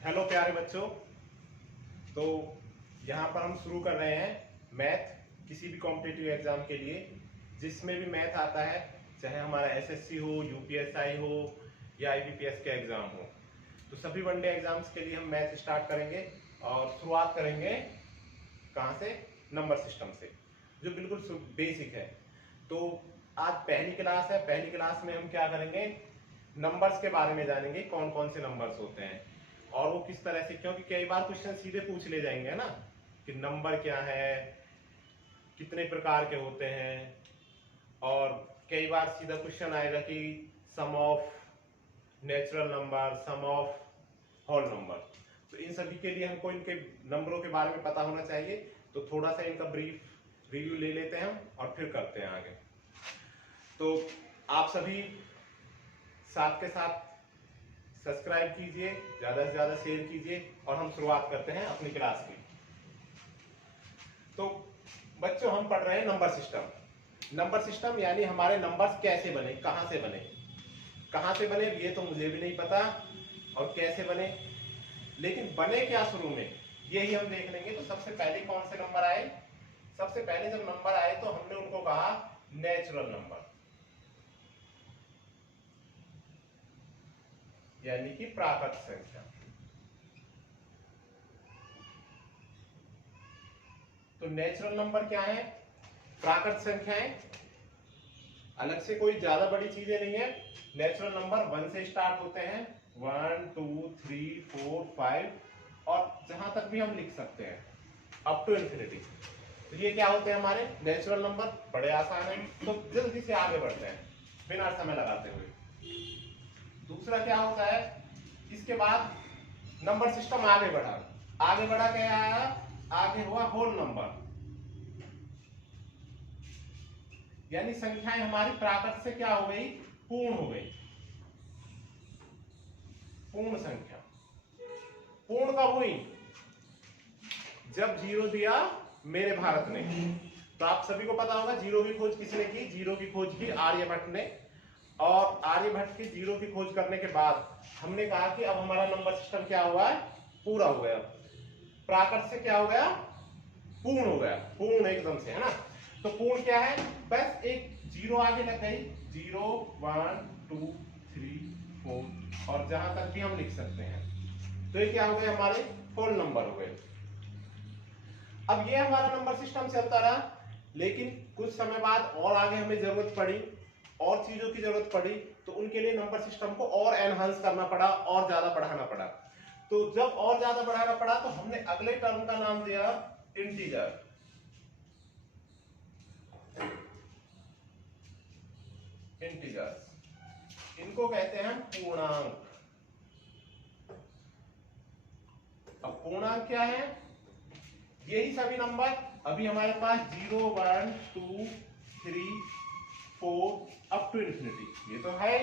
Hello प्यारे बच्चों। तो यहाँ पर हम शुरू कर रहे हैं मैथ किसी भी कॉम्पिटिटिव एग्जाम के लिए। जिसमें भी मैथ आता है, चाहे हमारा एसएससी हो, यूपीएसआई हो या आईबीपीएस के एग्जाम हो, तो सभी वनडे एग्जाम्स के लिए हम मैथ स्टार्ट करेंगे। और शुरुआत करेंगे कहाँ से? नंबर सिस्टम से, जो बिल्कुल बेसिक है। तो आज पहली क्लास है। पहली क्लास में हम क्या करेंगे? नंबर्स के बारे में जानेंगे, कौन कौन से नंबर्स होते हैं और वो किस तरह से, क्योंकि कई बार क्वेश्चन सीधे पूछ ले जाएंगे ना कि नंबर क्या है, कितने प्रकार के होते हैं। और कई बार सीधा क्वेश्चन आएगा कि sum of natural number, sum of whole number. तो इन सभी के लिए हमको इनके नंबरों के बारे में पता होना चाहिए। तो थोड़ा सा इनका ब्रीफ रिव्यू ले लेते हैं हम और फिर करते हैं आगे। तो आप सभी साथ के साथ सब्सक्राइब कीजिए, ज्यादा से ज्यादा शेयर कीजिए और हम शुरुआत करते हैं अपनी क्लास की। तो बच्चों, हम पढ़ रहे हैं नंबर सिस्टम। नंबर सिस्टम यानी हमारे नंबर्स कैसे बने, कहां से बने। कहां से बने ये तो मुझे भी नहीं पता, और कैसे बने, लेकिन बने क्या शुरू में, यही हम देख लेंगे। तो सबसे पहले कौन से नंबर आए? सबसे पहले जब नंबर आए तो हमने उनको कहा नेचुरल नंबर, यानी कि प्राकृत संख्या। तो नेचुरल नंबर क्या है? प्राकृत संख्याएं। अलग से कोई ज्यादा बड़ी चीजें नहीं है। नेचुरल नंबर 1 से स्टार्ट होते हैं, 1 2 3 4 5, और जहां तक भी हम लिख सकते हैं अप टू इंफिनिटी। तो ये क्या होते हैं हमारे नेचुरल नंबर? बड़े आसान है। तो जल्दी से आगे बढ़ते हैं बिना समय लगाते हुए। दूसरा क्या होता है? इसके बाद नंबर सिस्टम आगे बढ़ा। आगे बढ़ा क्या आया? आगे हुआ होल नंबर, यानी संख्याएं हमारी प्राकृत से क्या हो गई? पूर्ण हो गई। पूर्ण संख्या। पूर्ण कब हुई? जब जीरो दिया मेरे भारत ने। तो आप सभी को पता होगा जीरो की खोज किसने की? जीरो की खोज की आर्यभट्ट ने। और आर्यभट्ट की जीरो की खोज करने के बाद हमने कहा कि अब हमारा नंबर सिस्टम क्या हुआ है? पूरा हो गया। प्राकृत से क्या हो गया? पूर्ण हो गया। पूर्ण एकदम से, है ना? तो पूर्ण क्या है? बस एक जीरो आगे लग गई। 0 1 2 3 4, और जहां तक भी हम लिख सकते हैं। तो ये क्या हो गए? हमारे होल नंबर हो गए। अब ये हमारा नंबर सिस्टम चलता रहा, लेकिन कुछ समय बाद और आगे हमें जरूरत पड़ी, और चीजों की जरूरत पड़ी। तो उनके लिए नंबर सिस्टम को और एनहांस करना पड़ा, और ज्यादा बढ़ाना पड़ा। तो जब और ज्यादा बढ़ाना पड़ा तो हमने अगले टर्म का नाम दिया इंटीजर। इंटीजर्स, इनको कहते हैं पूर्णांक। अब पूर्णांक क्या है? यही सभी नंबर अभी हमारे पास 0 1 2 3 4 अप टू इंफिनिटी, ये तो है।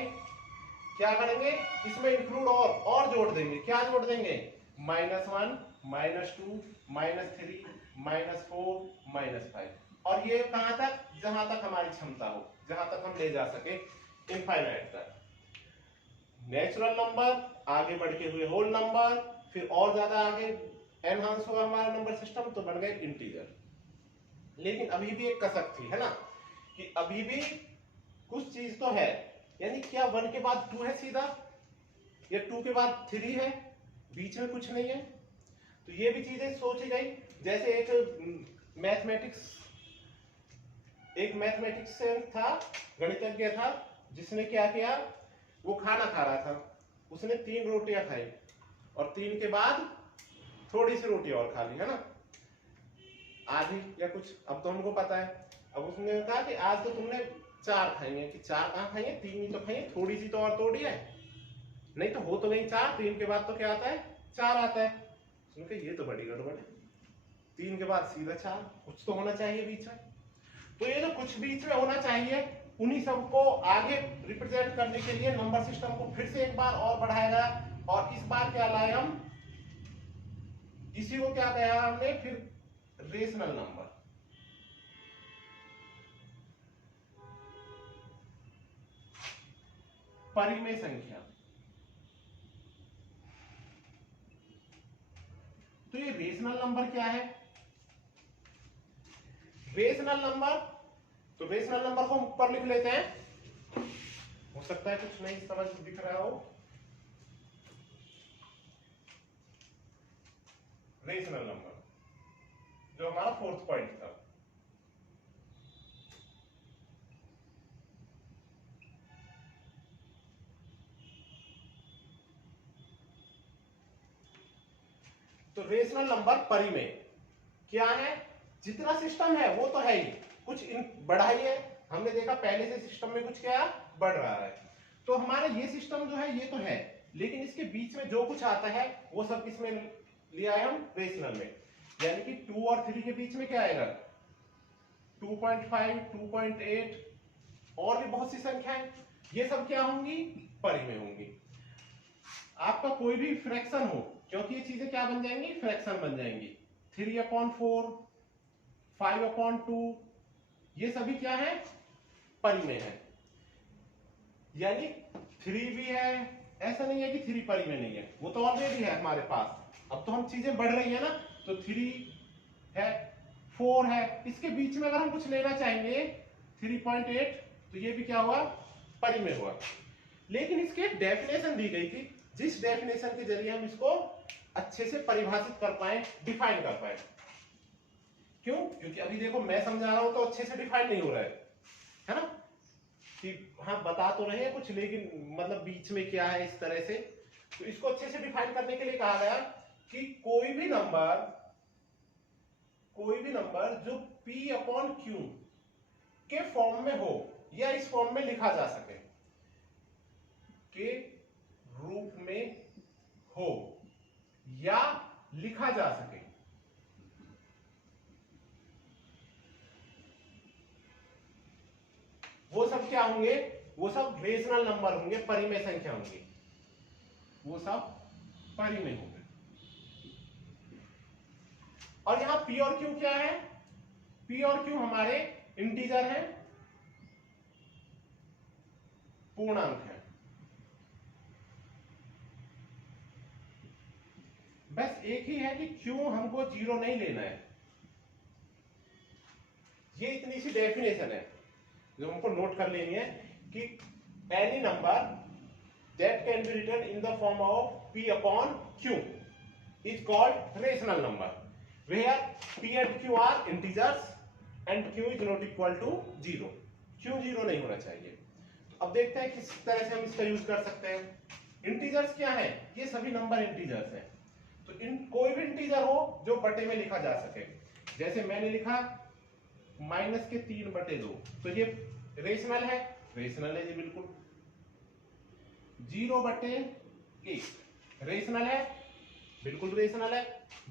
क्या करेंगे? इसमें इंक्लूड और जोड़ देंगे। क्या जोड़ देंगे? -1 -2 -3 -4 -5। और ये कहां तक? जहां तक हमारी क्षमता हो, जहां तक हम ले जा सके, इनफाइनाइट तक। नेचुरल नंबर आगे बढ़ के हुए होल नंबर, फिर और ज्यादा आगे एनहांस हुआ हमारा नंबर सिस्टम, तो बन गए इंटीजर। लेकिन अभी भी एक कसक थी, है ना, कि अभी भी कुछ चीज तो है। यानी क्या 1 के बाद 2 है सीधा, या 2 के बाद 3 है, बीच में कुछ नहीं है। तो ये भी चीजें सोची गई। जैसे एक मैथमेटिक्स था, गणितज्ञ था, जिसने क्या किया? वो खाना खा रहा था, उसने 3 रोटियां खाई, और 3 के बाद थोड़ी सी रोटी और खा ली, है ना, आधी या कुछ। अब तो हमको पता है। अब उसने कहा कि आज तो तुमने 4 खाई है। कि 4 कहां खाई है? 3 ही तो खाई है, थोड़ी सी तो और तोड़ी है। नहीं तो हो तो गई 4, 3 के बाद तो क्या आता है? 4 आता है। उसने कहा ये तो बड़ी गड़बड़ है, 3 के बाद सीधा 4, कुछ तो होना चाहिए बीच में। तो ये जो कुछ बीच में होना चाहिए, उन्हीं सबको आगे रिप्रेजेंट करने के लिए नंबर सिस्टम को फिर से एक बार और बढ़ाएगा। और इस बार क्या लाए हम? इसी को क्या कहा हमने फिर? Rational number. परिमेय संख्या। रेशनल नंबर क्या है? रेशनल नंबर, तो रेशनल नंबर को हम ऊपर लिख लेते हैं। हो सकता है कुछ नहीं समझ दिख रहा हो। रेशनल नंबर जो हमारा फोर्थ पॉइंट था। तो रेशनल नंबर परिमेय क्या है? जितना सिस्टम है वो तो है ही, कुछ बढ़ाई है, हमने देखा पहले से सिस्टम में कुछ क्या बढ़ रहा है। तो हमारा ये सिस्टम जो है ये तो है, लेकिन इसके बीच में जो कुछ आता है वो सब किसमें लिया है हम? रेशनल में। यानी कि 2 और 3 के बीच में क्या आएगा? 2.5, 2.8 और भी बहुत सी संख्याएं, ये सब क्या होंगी? परिमेय होंगी। आपका कोई भी फ्रैक्शन हो, क्योंकि ये चीजें क्या बन जाएंगी? फ्रैक्शन बन जाएंगी। 3/4, 5/2, ये सभी क्या है? परिमेय है। यानी 3 भी है, ऐसा नहीं है कि 3 परिमेय नहीं है, वो तो ऑलरेडी है हमारे पास। अब तो हम चीजें बढ़ रही है ना, तो 3 है, 4 है, इसके बीच में अगर हम कुछ लेना चाहेंगे 3.8, तो ये भी क्या हुआ? परिमेय हुआ। लेकिन इसके डेफिनेशन दी गई थी, जिस डेफिनेशन के जरिए हम इसको अच्छे से परिभाषित कर पाए, डिफाइन कर पाए। क्यों? क्योंकि अभी देखो मैं समझा रहा हूं तो अच्छे से डिफाइन नहीं हो रहा है ना? कि हाँ बता तो रहे हैं कुछ, लेकिन मतलब बीच में क्या है इस तरह से। तो इसको अच्छे से डिफाइन करने के लिए कहा गया कि कोई भी नंबर जो P/Q के फॉर्म में हो या इस फॉर्म में लिखा जा सके, के रूप में हो या लिखा जा सके, वो सब क्या होंगे? वो सब रेशनल नंबर होंगे, परिमेय संख्या होंगी, वो सब परिमेय होंगे। और यहां P और Q क्या है? P और Q हमारे इंटीजर हैं, पूर्णांक है। बस एक ही है कि Q हमको 0 नहीं लेना है। ये इतनी सी डेफिनेशन है जो हमको नोट कर लेनी है कि any number that can be written in the form of P/Q is called rational number where P and Q are integers and Q is not equal to 0. Q 0 नहीं होना चाहिए। तो अब देखते हैं किस तरह से हम इसका यूज कर सकते हैं। इंटीजर्स क्या है? ये सभी नंबर इंटीजर्स हैं। तो इन कोई भी इंटीजर हो जो बटे में लिखा जा सके, जैसे मैंने लिखा -3/2, तो ये रेशनल है? रेशनल है जी बिल्कुल। 0/1 रेशनल है? बिल्कुल रेशनल है।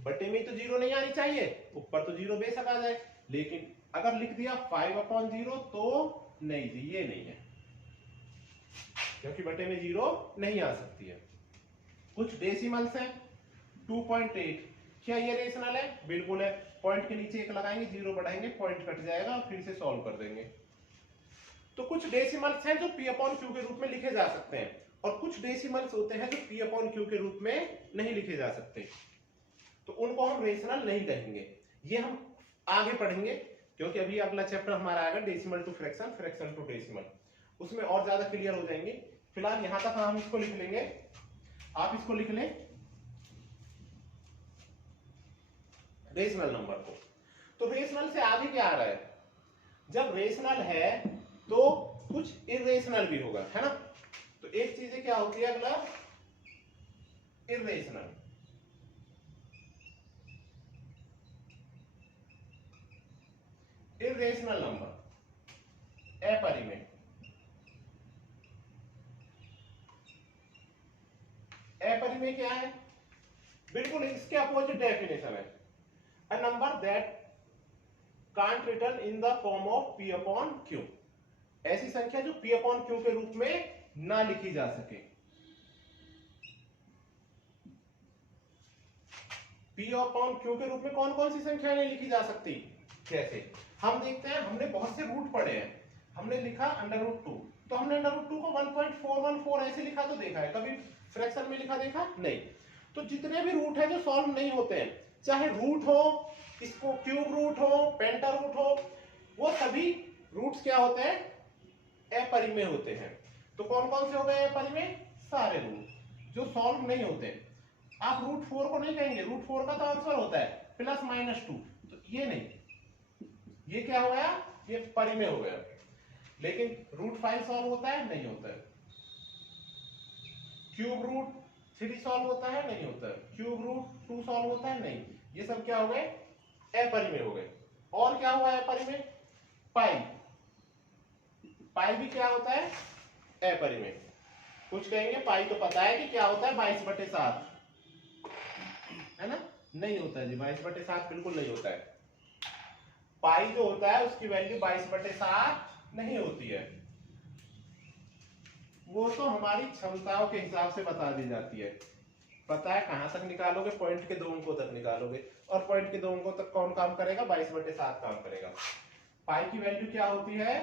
बटे में तो 0 नहीं आनी चाहिए, ऊपर तो 0 बेशक आ जाए, लेकिन अगर लिख दिया 5/0 तो नहीं जी, ये नहीं है, क्योंकि बटे में 0 नहीं आ सकती है। कुछ डेसिमल्स हैं, 2.8, क्या ये रेशनल है? बिल्कुल है। पॉइंट के नीचे 1 लगाएंगे, 0 बढ़ाएंगे, पॉइंट कट जाएगा और फिर से सॉल्व कर देंगे। तो कुछ डेसिमल्स हैं जो P/Q के रूप में लिखे जा सकते हैं, और कुछ डेसिमल्स होते हैं जो P/Q के रूप में नहीं लिखे जा सकते, तो उनको हम रेशनल नहीं कहेंगे। ये हम आगे पढ़ेंगे, क्योंकि अभी अगला चैप्टर हमारा आएगा decimal to fraction, fraction to decimal, उसमें और ज्यादा क्लियर हो जाएंगे। फिलहाल यहां तक हम इसको लिख लेंगे, आप इसको लिख लें रेशनल नंबर को। तो रेशनल से आगे क्या आ रहा है? जब रेशनल है तो कुछ इरेशनल भी होगा, है ना? तो एक चीज क्या होती है अगला? इरेशनल। इरेशनल नंबर, अपरिमेय। अपरिमेय क्या है? बिल्कुल इसके अपोजिट डेफिनेशन है, a number that can't written in the form of P/Q, ऐसी संख्या जो P/Q के रूप में ना लिखी जा सके। P/Q के रूप में कौन कौन सी संख्याएं नहीं लिखी जा सकती? जैसे हम देखते हैं, हमने बहुत से रूट पढ़े हैं, हमने लिखा √2, तो हमने √2 को 1.414 ऐसे लिखा तो देखा है, कभी फ्रैक्शन में लिखा देखा नहीं। तो जितने भी रूट है जो सॉल्व नहीं होते हैं, चाहे रूट हो, इसको क्यूब रूट हो, पेंटा रूट हो, वो सभी रूट्स क्या होते हैं, अपरिमेय होते हैं। तो कौन कौन से हो गए अपरिमेय, सारे रूट जो सॉल्व नहीं होते। आप रूट 4 को नहीं कहेंगे, रूट 4 का तो आंसर होता है +-2, तो ये नहीं, ये क्या हो गया, ये परिमेय हो गया। लेकिन रूट 5 सॉल्व होता है, नहीं होता है। क्यूब रूट 3 सॉल्व होता है, नहीं होता है। क्यूब रूट 2 सॉल्व होता है, नहीं। ये सब क्या हो गए, अपरिमेय हो गए। और क्या हुआ अपरिमेय, पाई, पाई भी क्या होता है, अपरिमेय। कुछ कहेंगे पाई तो पता है कि क्या होता है, 22/7, है ना, नहीं होता है जी, 22/7 बिल्कुल नहीं होता है। पाई जो होता है उसकी वैल्यू 22/7 नहीं होती है, वो तो हमारी क्षमताओं के हिसाब से बता दी जाती है। पता है कहां तक निकालोगे, पॉइंट के 2 अंकों तक निकालोगे, और पॉइंट के 2 अंकों तक कौन काम करेगा, 22/7 काम करेगा। पाई की वैल्यू क्या होती है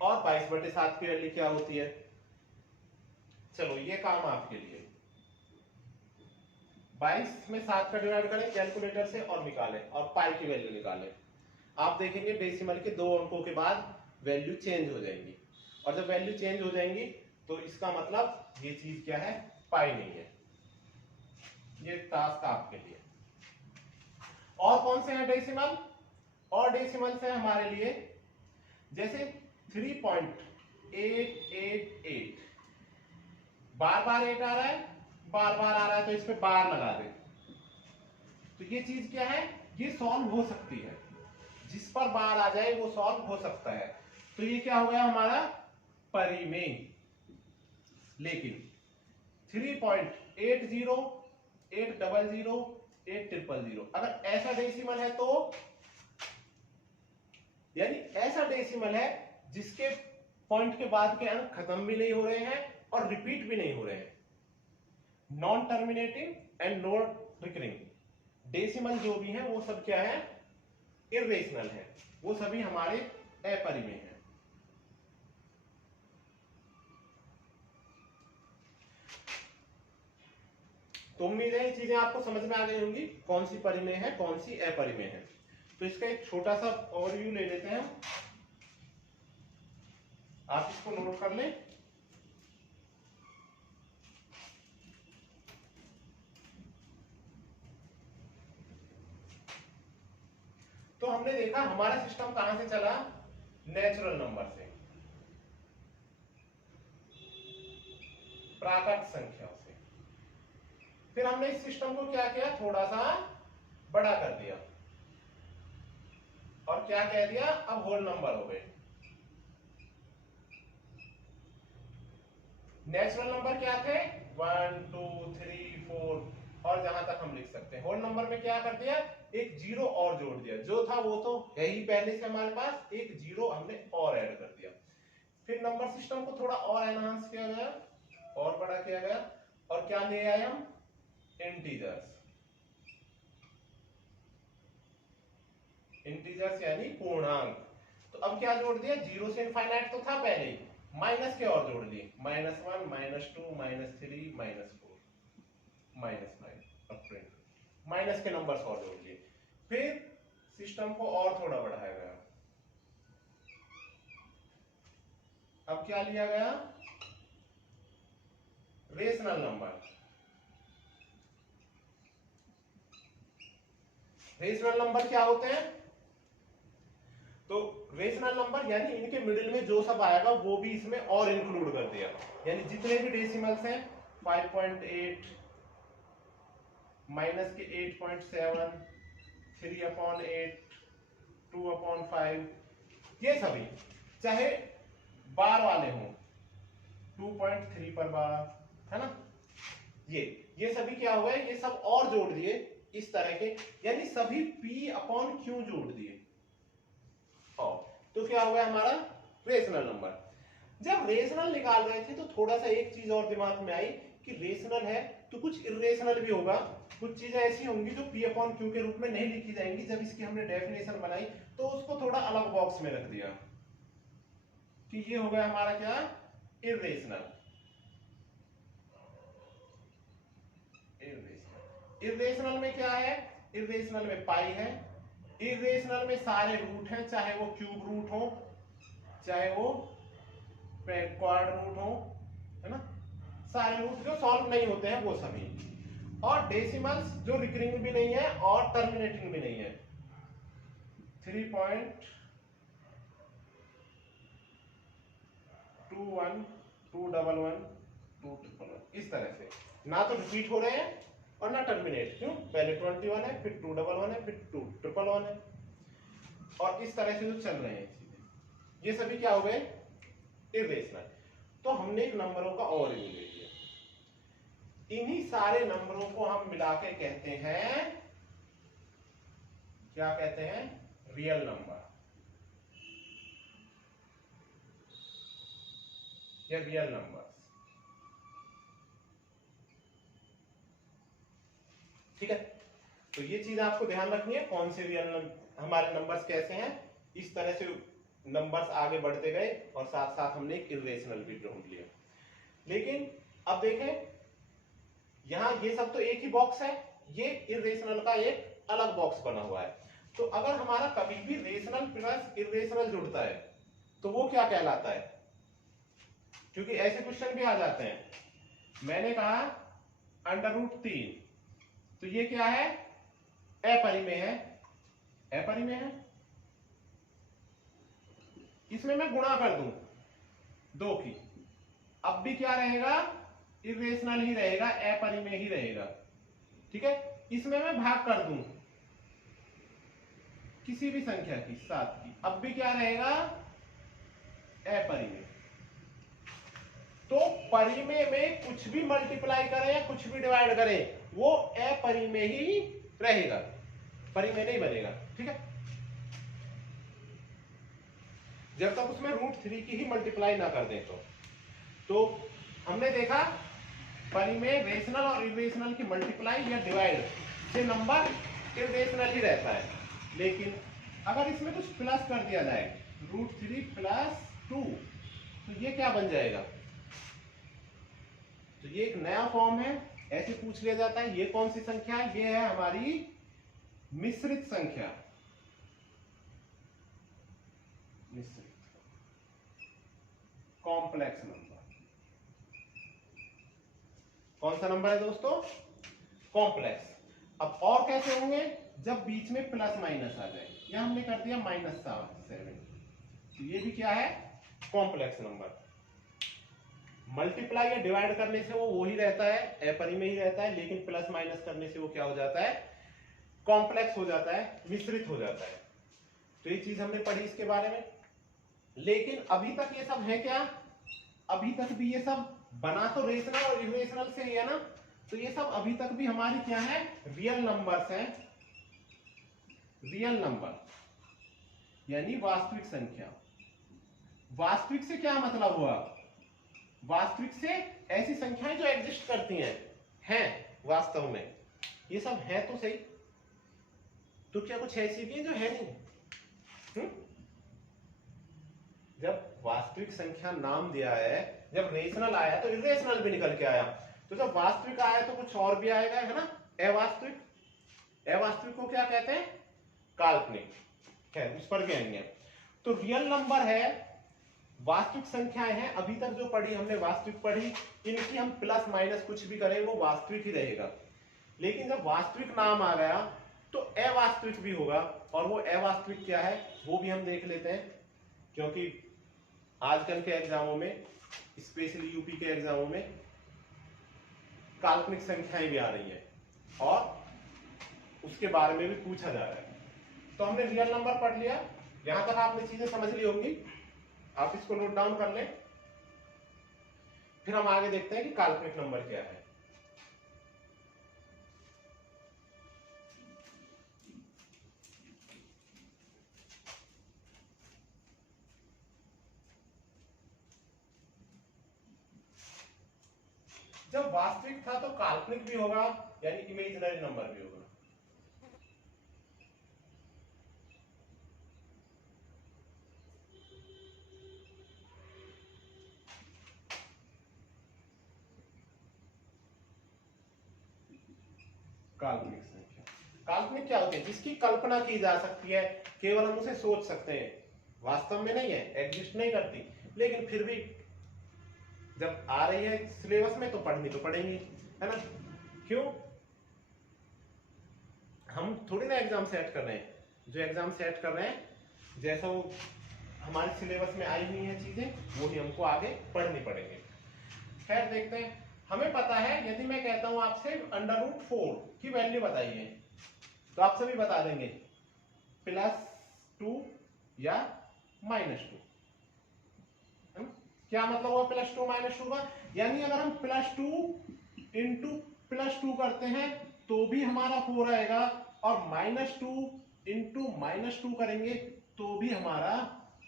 और 22/7 की वैल्यू क्या होती है। चलो ये काम आपके लिए, 22 में 7 का डिवाइड करें कैलकुलेटर से और निकालें, और पाई की वैल्यू निकालें। आप देखेंगे डेसिमल के 2 अंकों के बाद वैल्यू चेंज हो जाएंगी, और जब वैल्यू चेंज हो जाएंगी तो इसका मतलब ये चीज क्या है, पाई नहीं है। ये टास्क आपके लिए। और कौन से हैं डेसिमल, और डेसिमल से हमारे लिए जैसे 3.888, बार बार 8 आ रहा है, बार बार आ रहा है, तो इस पे बार लगा दे। तो ये चीज क्या है, ये सॉल्व हो सकती है, जिस पर बार आ जाए वो सॉल्व हो सकता है। तो ये क्या हो गया हमारा परिमेय। लेकिन 3.80, 800, 800, अगर ऐसा डेसिमल है तो, यानी ऐसा डेसिमल है जिसके पॉइंट के बाद के अंक खत्म भी नहीं हो रहे हैं और रिपीट भी नहीं हो रहे हैं, non terminating and not recurring decimal जो भी है वो सब क्या है, इर्रेशनल है, वो सभी हमारे अपरिमेय हैं। तो उम्मीद है ये चीजें आपको समझ में आ गई होंगी, कौन सी परिमेय है, कौन सी अपरिमेय है। तो इसका एक छोटा सा ओवरव्यू ले लेते हैं, आप इसको नोट कर लें। तो हमने देखा हमारा सिस्टम कहां से चला, नेचुरल नंबर से, प्राकृत संख्या से। फिर हमने इस सिस्टम को क्या किया, थोड़ा सा बड़ा कर दिया, और क्या कह दिया, अब होल नंबर हो गए। नेचुरल नंबर क्या थे, 1 2 3 4, और जहां तक हम लिख सकते हैं। होल नंबर में क्या कर दिया, एक जीरो और जोड़ दिया, जो था वो तो है ही पहले से हमारे पास, एक जीरो हमने और ऐड कर दिया। फिर नंबर सिस्टम को थोड़ा और एनहांस किया गया, और बड़ा किया गया, और क्या ले आए हम, इंटीजर्स। इंटीजर्स यानी पूर्णांक। तो अब क्या जोड़ दिया, 0 से इनफाइनाइट तो था पहले ही, माइनस के और जोड़ दिए, -1 -2 -3 -4 -9, माइनस के नंबर्स और जोड़ दिए। फिर सिस्टम को और थोड़ा बढ़ाया गया, अब क्या लिया गया, रेशनल नंबर। रेशनल नंबर क्या होते हैं, तो रेशनल नंबर यानी इनके मिडिल में जो सब आएगा वो भी इसमें और इंक्लूड कर दिया, यानी जितने भी डेसिमल्स हैं 5.8 माइनस के 8.7, 3/8, 2/5, ये सभी चाहे बार वाले हों, 2.3 पर बार, है ना, ये सभी क्या हुआ है, ये सब और जोड़ दिए इस तरह के, यानी सभी P/Q जोड़ दिए। और तो क्या हो गया हमारा रेशनल नंबर। जब रेशनल निकाल रहे थे तो थोड़ा सा एक चीज और दिमाग में आई कि रेशनल है तो कुछ इरेशनल भी होगा, कुछ चीजें ऐसी होंगी जो P/Q के रूप में नहीं लिखी जाएंगी। जब इसकी हमने डेफिनेशन बनाई तो उसको थोड़ा अलग बॉक्स में रख दिया कि ये हो गया हमारा क्या, इरेशनल। इर्रेशनल में क्या है? इर्रेशनल में पाई है। इर्रेशनल में सारे रूट हैं, चाहे वो क्यूब रूट हो, चाहे वो क्वाड रूट हो, है ना, सारे रूट जो सॉल्व नहीं होते हैं वो सभी। और डेसिमल्स जो रिकरिंग भी नहीं है और टर्मिनेटिंग भी नहीं है। 3.21 211 211 इस तरह से, ना तो रिपीट हो रहे हैं और ना टर्मिनेट। क्यों? पहले 21 है, फिर 211 है, फिर 211 है, और इस तरह से जो चल रहे हैं चीजें, ये सभी क्या हो गए? इर्रेशनल। तो हमने एक नंबरों का ओवरव्यू ले लिया। इन्हीं सारे नंबरों को हम मिला के कहते हैं, क्या कहते हैं? रियल नंबर या रियल नंबर। ठीक है, तो ये चीज आपको ध्यान रखनी है, कौन से रियल हमारे नंबर्स कैसे हैं। इस तरह से नंबर्स आगे बढ़ते गए और साथ साथ हमने एक इर्रेशनल भी ढूंढ लिया। लेकिन अब देखें, यहां ये सब तो एक ही बॉक्स है, ये इर्रेशनल का एक अलग बॉक्स बना हुआ है। तो अगर हमारा कभी भी रेशनल प्लस इर्रेशनल जुड़ता है तो वो क्या कहलाता है? क्योंकि ऐसे क्वेश्चन भी आ जाते हैं। मैंने कहा √3, तो ये क्या है? अपरिमेय है। अपरिमेय है, इसमें मैं गुणा कर दूं 2 की, अब भी क्या रहेगा? इर्रेशनल ही रहेगा, अपरिमेय ही रहेगा। ठीक है, इसमें मैं भाग कर दूं किसी भी संख्या की 7 की, अब भी क्या रहेगा? अपरिमेय। तो परिमेय में कुछ भी मल्टीप्लाई करें या कुछ भी डिवाइड करें, वो अपरिमेय ही रहेगा, परिमेय नहीं बनेगा। ठीक है, जब तक उसमें √3 की ही मल्टीप्लाई ना कर दें। तो हमने देखा परिमेय रेशनल और इर्रेशनल की मल्टीप्लाई या डिवाइड से नंबर इर्रेशनल ही रहता है। लेकिन अगर इसमें कुछ प्लस कर दिया जाए, √3 + 2, तो ये क्या बन जाएगा? तो ये एक नया फॉर्म है, ऐसे पूछ लिया जाता है। ये कौन सी संख्या है? ये है हमारी मिश्रित संख्या। मिश्रित कॉम्प्लेक्स नंबर। कौन सा नंबर है दोस्तों? कॉम्प्लेक्स। अब और कैसे होंगे? जब बीच में प्लस माइनस आ जाए, या हमने कर दिया -7, तो ये भी क्या है? Complex number. मल्टीप्लाई या डिवाइड करने से वो वही रहता है, अपरिमेय ही रहता है, लेकिन प्लस माइनस करने से वो क्या हो जाता है? कॉम्प्लेक्स हो जाता है, मिश्रित हो जाता है। तो ये चीज हमने पढ़ी इसके बारे में। लेकिन अभी तक ये सब है क्या? अभी तक भी ये सब बना तो रेशनल और इर्रेशनल से ही है ना, तो ये सब अभी तक भी हमारी क्या है? रियल नंबर्स हैं। रियल नंबर यानी वास्तविक संख्या। वास्तविक से क्या मतलब हुआ? वास्तविक से ऐसी संख्याएं जो एग्जिस्ट करती हैं वास्तव में। ये सब है तो सही, तो क्या कुछ ऐसी भी है जो है नहीं? जब वास्तविक संख्या नाम दिया है, जब रेशनल आया तो इर्रेशनल भी निकल के आया, तो जब वास्तविक आया तो कुछ और भी आएगा, है ना? अवास्तविक। अवास्तविक को क्या कहते हैं? काल्पनिक। है, उस पर भी आएंगे। तो रियल नंबर है, वास्तविक संख्याएं हैं, अभी तक जो पढ़ी हमने वास्तविक पढ़ी, इनकी हम प्लस माइनस कुछ भी करें वो वास्तविक ही रहेगा। लेकिन जब वास्तविक नाम आ गया तो अवास्तविक भी होगा, और वो अवास्तविक क्या है वो भी हम देख लेते हैं। क्योंकि आजकल के एग्जामों में, स्पेशली यूपी के एग्जामों में, काल्पनिक संख्याएं भी आ रही हैं और उसके बारे में भी पूछा जा रहा है। तो हमने रियल नंबर पढ़ लिया, यहां तक आपने चीजें समझ ली होंगी, आप इसको नोट डाउन कर लें। फिर हम आगे देखते हैं कि काल्पनिक नंबर क्या है। जब वास्तविक था तो काल्पनिक भी होगा, यानी इमेजिनरी नंबर भी होगा। काल्पनिक संख्या। काल्पनिक क्या होती है? जिसकी कल्पना की जा सकती है, केवल हम उसे सोच सकते हैं, वास्तव में नहीं है, एग्जिस्ट नहीं करती, लेकिन फिर भी जब आ रही है सिलेबस में तो पढ़नी तो पड़ेगी, है ना? क्यों? हम थोड़ी ना एग्जाम सेट कर रहे हैं, जो एग्जाम सेट कर रहे हैं जैसा वो हमारे सिलेबस में आई हुई हैं चीजें, वो ही हमको आगे पढ़नी पड़ेंगे। खैर देखते हैं। हमें पता है, यदि मैं कहता हूं आपसे √4 की वैल्यू बताइए, तो आप सभी बता देंगे +2 या -2। क्या मतलब हुआ +2 -2 का? यानी अगर हम +2 इंटू +2 करते हैं तो भी हमारा 4 आएगा, और -2 इंटू -2 करेंगे तो भी हमारा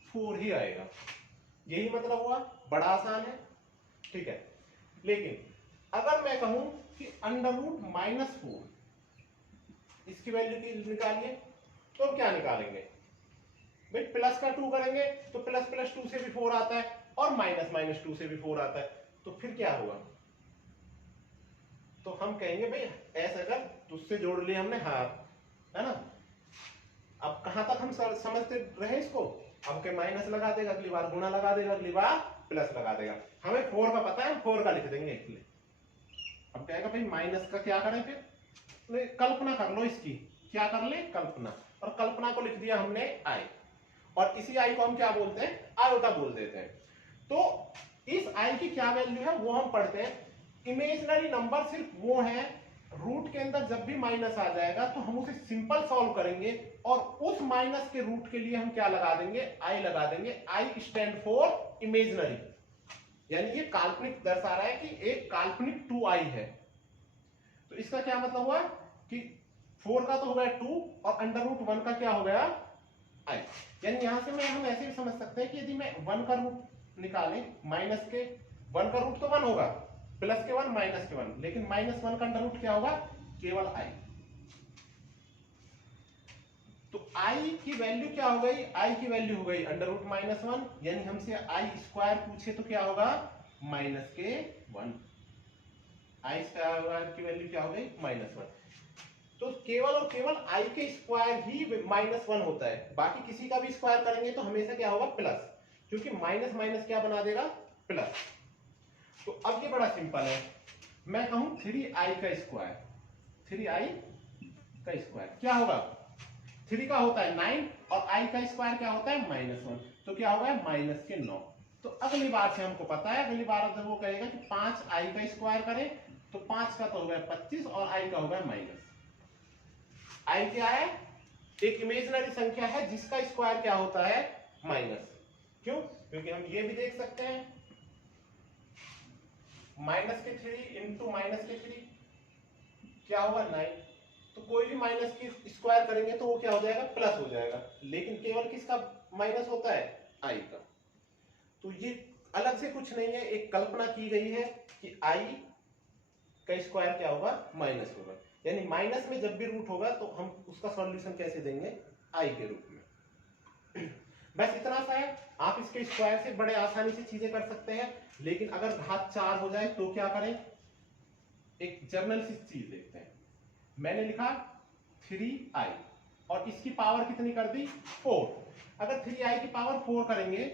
4 ही आएगा। यही मतलब हुआ, बड़ा आसान है, ठीक है। लेकिन अगर मैं कहूं कि √-4 इसकी वैल्यू की निकालिए, तो हम क्या निकालेंगे भाई? प्लस का 2 करेंगे तो ++2 से भी 4 आता है, और --2 से भी 4 आता है, तो फिर क्या होगा? तो हम कहेंगे भाई ऐसा कर, तुझसे जोड़ लिया हमने हाथ, है ना? अब कहां तक हम समझते रहे इसको? अब के माइनस लगा देगा, अगली बार गुणा लगा देगा, अगली बार प्लस लगा देगा। हमें 4 का पता है, हम 4 का लिख देंगे इसलिए। अब कहेगा भाई माइनस का क्या करें? फिर कल्पना कर लो इसकी, क्या कर ले? कल्पना। और कल्पना को लिख दिया हमने आई, और इसी आई को हम क्या बोलते हैं? आयोटा बोल देते हैं। तो इस आई की क्या वैल्यू है वो हम पढ़ते हैं। इमेजिनरी नंबर सिर्फ वो है, रूट के अंदर जब भी माइनस आ जाएगा तो हम उसे सिंपल सॉल्व करेंगे, और उस माइनस के रूट के लिए हम क्या लगा देंगे? आई लगा देंगे। आई स्टैंड फॉर इमेजिनरी, यानी ये काल्पनिक दर्शा रहा है कि एक काल्पनिक 2i है। तो इसका क्या मतलब हुआ कि 4 का तो हो गया 2, और √1 का क्या हो गया? i। यानी यहां से हम ऐसे भी समझ सकते हैं कि यदि मैं 1 का रूट निकालें, माइनस के 1 का रूट तो 1 होगा, प्लस के 1 माइनस के 1, लेकिन -1 का अंडर रूट क्या होगा? केवल i। तो i की वैल्यू क्या हो गई? i की वैल्यू हो गई √-1, यानी हमसे i² पूछे तो क्या होगा? -1। i² की वैल्यू क्या हो गई? -1। तो केवल और केवल i के स्क्वायर ही -1 होता है, बाकी किसी का भी स्क्वायर करेंगे तो हमेशा क्या होगा? प्लस, क्योंकि माइनस माइनस क्या बना देगा? प्लस। तो अब ये बड़ा सिंपल है, मैं कहूं 3i का स्क्वायर, 3i का स्क्वायर क्या होगा? 3 का होता है 9, और i का स्क्वायर क्या होता है? -1, तो क्या होगा? -9। तो अगली बार से हमको पता है, अगली बार जब वो कहेगा कि 5i का स्क्वायर करें, तो 5 का तो हो गया 25, और i का हो गया माइनस। i क्या है? एक इमेजिनरी संख्या है जिसका स्क्वायर क्या होता है? माइनस। क्यों? क्योंकि हम ये भी देख सकते हैं, -3 इंटू -3 क्या होगा? 9। तो कोई भी माइनस की स्क्वायर करेंगे तो वो क्या हो जाएगा? प्लस हो जाएगा, लेकिन केवल किसका माइनस होता है? i का। तो ये अलग से कुछ नहीं है, एक कल्पना की गई है कि i का स्क्वायर क्या होगा? माइनस होगा। यानी माइनस में जब भी रूट होगा तो हम उसका सॉल्यूशन कैसे देंगे? i के रूप में। बस इतना सा है। आप इसके स्क्वायर से बड़े आसानी से चीजें कर सकते हैं, लेकिन अगर घात 4 हो जाए तो क्या करें? एक जर्नल सी चीज देखते हैं। मैंने लिखा 3i, और इसकी पावर कितनी कर दी? 4। अगर 3i की पावर 4 करेंगे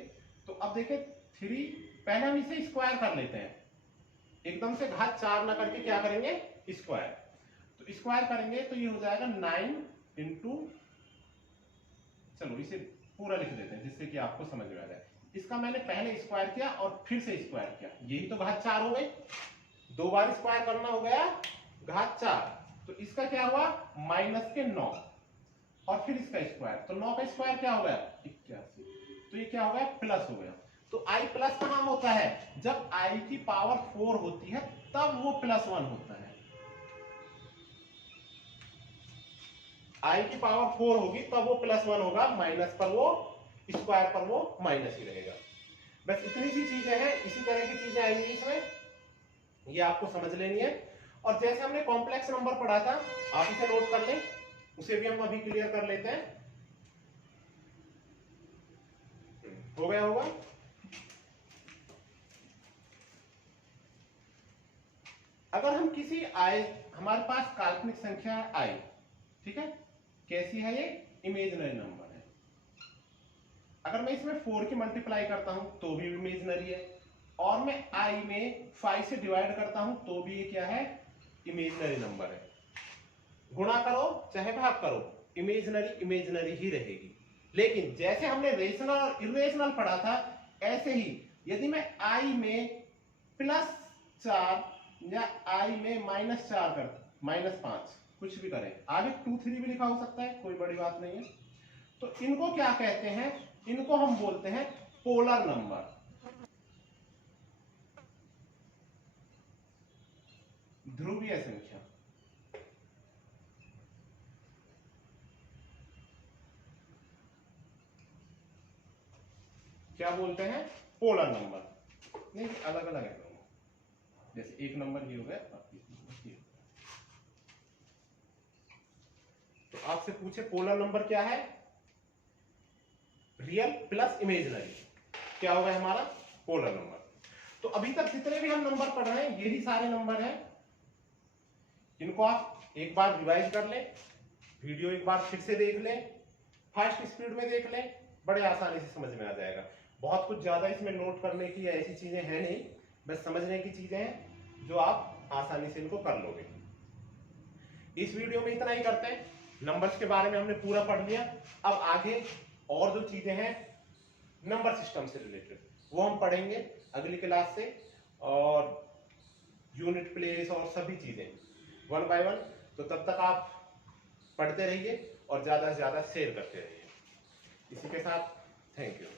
तो अब देखें 3, पहले हम इसे स्क्वायर कर लेते हैं, एकदम से घात 4 ना करके क्या करेंगे? स्क्वायर। तो स्क्वायर करेंगे तो ये हो जाएगा 9 इंटू, चलो इसे पूरा लिख देते हैं जिससे कि आपको समझ में आ जाए। इसका मैंने पहले स्क्वायर किया और फिर से स्क्वायर किया, यही तो घात 4 हो गई। 2 बार स्क्वायर करना हो गया घात 4, तो इसका क्या हुआ? -9, और फिर इसका स्क्वायर, तो 9 का स्क्वायर क्या हो गया? 81। तो ये क्या हो गया? प्लस हो गया। तो i प्लस का नाम होता है जब i की पावर 4 होती है, तब वो +1 होता है। i की पावर 4 होगी तब वो +1 होगा, माइनस पर वो, स्क्वायर पर वो माइनस ही रहेगा। बस इतनी सी चीजें हैं, इसी तरह की चीजें आएंगी इसमें, ये आपको समझ लेनी है। और जैसे हमने कॉम्प्लेक्स नंबर पढ़ा था, आप इसे नोट कर लें, उसे भी हम अभी क्लियर कर लेते हैं। हो गया होगा? अगर हम किसी आई, हमारे पास काल्पनिक संख्या है आई, ठीक है, कैसी है ये, इमेजिनरी नंबर है। अगर मैं इसमें 4 की मल्टीप्लाई करता हूं तो भी इमेजिनरी है, और मैं आई में 5 से डिवाइड करता हूं तो भी ये क्या है, इमेजिनरी नंबर है। गुणा करो चाहे भाग करो, इमेजिनरी इमेजिनरी ही रहेगी। लेकिन जैसे हमने रेशनल और इरेशनल पढ़ा था, ऐसे ही यदि मैं आई में +4 या आई में -4 कर, -5 कुछ भी करें, आगे 2 3 भी लिखा हो सकता है, कोई बड़ी बात नहीं है। तो इनको क्या कहते हैं, इनको हम बोलते हैं पोलर नंबर, ध्रुवीय संख्या। क्या बोलते हैं, पोलर नंबर। नहीं, अलग अलग है दोनों, जैसे एक नंबर ये हो गया, तो आपसे पूछे पोलर नंबर क्या है, रियल प्लस इमेजिनरी, क्या होगा हमारा पोलर नंबर। तो अभी तक जितने भी हम नंबर पढ़ रहे हैं यही सारे नंबर हैं। इनको आप एक बार रिवाइज कर लें, वीडियो एक बार फिर से देख लें, फास्ट स्पीड में देख लें, बड़े आसानी से समझ में आ जाएगा। बहुत कुछ ज्यादा इसमें नोट करने की ऐसी चीजें हैं नहीं, बस समझने की चीजें हैं जो आप आसानी से इनको कर लोगे। इस वीडियो में इतना ही करते हैं, नंबर्स के बारे में हमने पूरा पढ़ लिया। अब आगे और जो चीजें हैं नंबर सिस्टम से रिलेटेड वो हम पढ़ेंगे अगली क्लास से, और यूनिट प्लेस और सभी चीजें 1 बाय 1। तो तब तक आप पढ़ते रहिए और ज्यादा से ज्यादा शेयर करते रहिए। इसी के साथ थैंक यू।